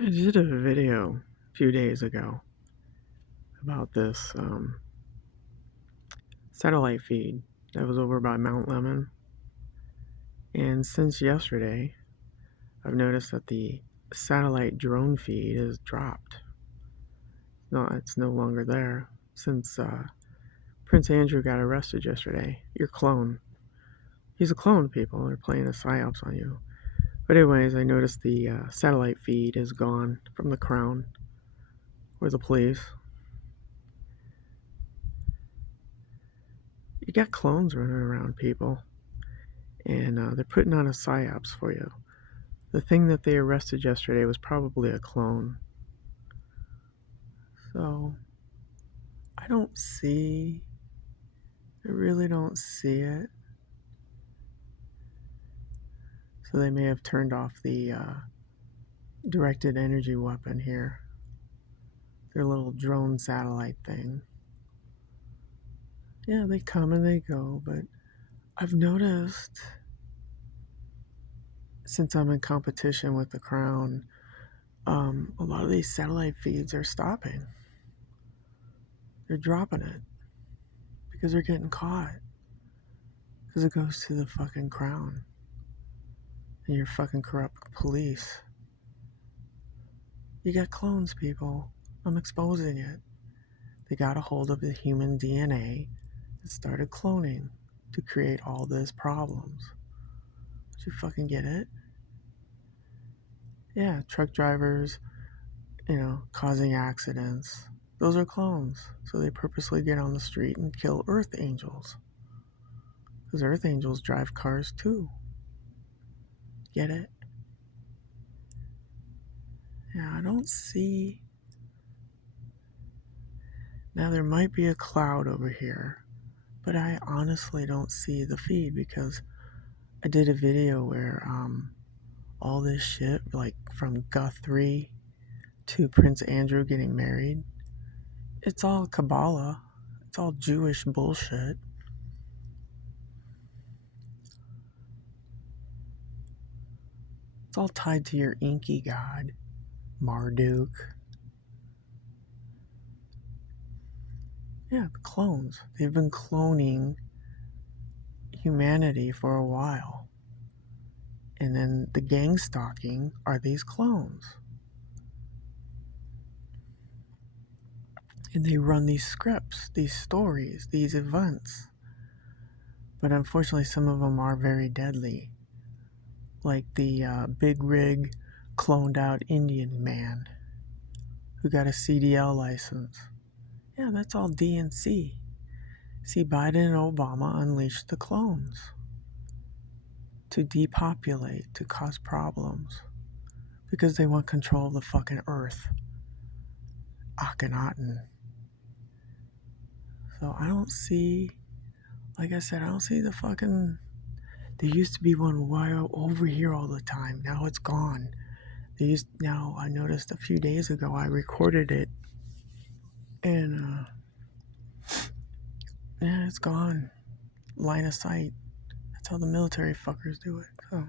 I did a video a few days ago about this satellite feed that was over by Mount Lemmon. And since yesterday, I've noticed that the satellite drone feed is dropped. No, it's no longer there since Prince Andrew got arrested yesterday. Your clone. He's a clone, people. They're playing a psyops on you. But anyways, I noticed the satellite feed is gone from the Crown or the police. You got clones running around, people, and they're putting on a psyops for you. The thing that they arrested yesterday was probably a clone. So I really don't see it. So they may have turned off the directed energy weapon here, their little drone satellite thing. Yeah, they come and they go, but I've noticed since I'm in competition with the Crown, a lot of these satellite feeds are stopping. They're dropping it because they're getting caught. Because it goes to the fucking Crown and your fucking corrupt police. You got clones, people. I'm exposing it. They got a hold of the human DNA and started cloning to create all these problems. Did you fucking get it? Yeah, truck drivers, causing accidents. Those are clones. So they purposely get on the street and kill Earth angels. Because Earth angels drive cars too. Get it? Yeah, I don't see. Now there might be a cloud over here, but I honestly don't see the feed because I did a video where all this shit, like from Guthrie to Prince Andrew getting married, it's all Kabbalah. It's all Jewish bullshit. It's all tied to your inky god, Marduk. Yeah, the clones. They've been cloning humanity for a while. And then the gang stalking are these clones. And they run these scripts, these stories, these events. But unfortunately, some of them are very deadly. Like the big rig cloned out Indian man who got a CDL license. Yeah, that's all DNC. See, Biden and Obama unleashed the clones to depopulate, to cause problems, because they want control of the fucking earth. Akhenaten. So I don't see, like I said, I don't see the fucking. There used to be one wire over here all the time. Now it's gone. Now I noticed a few days ago I recorded it, and yeah, it's gone. Line of sight. That's how the military fuckers do it. So.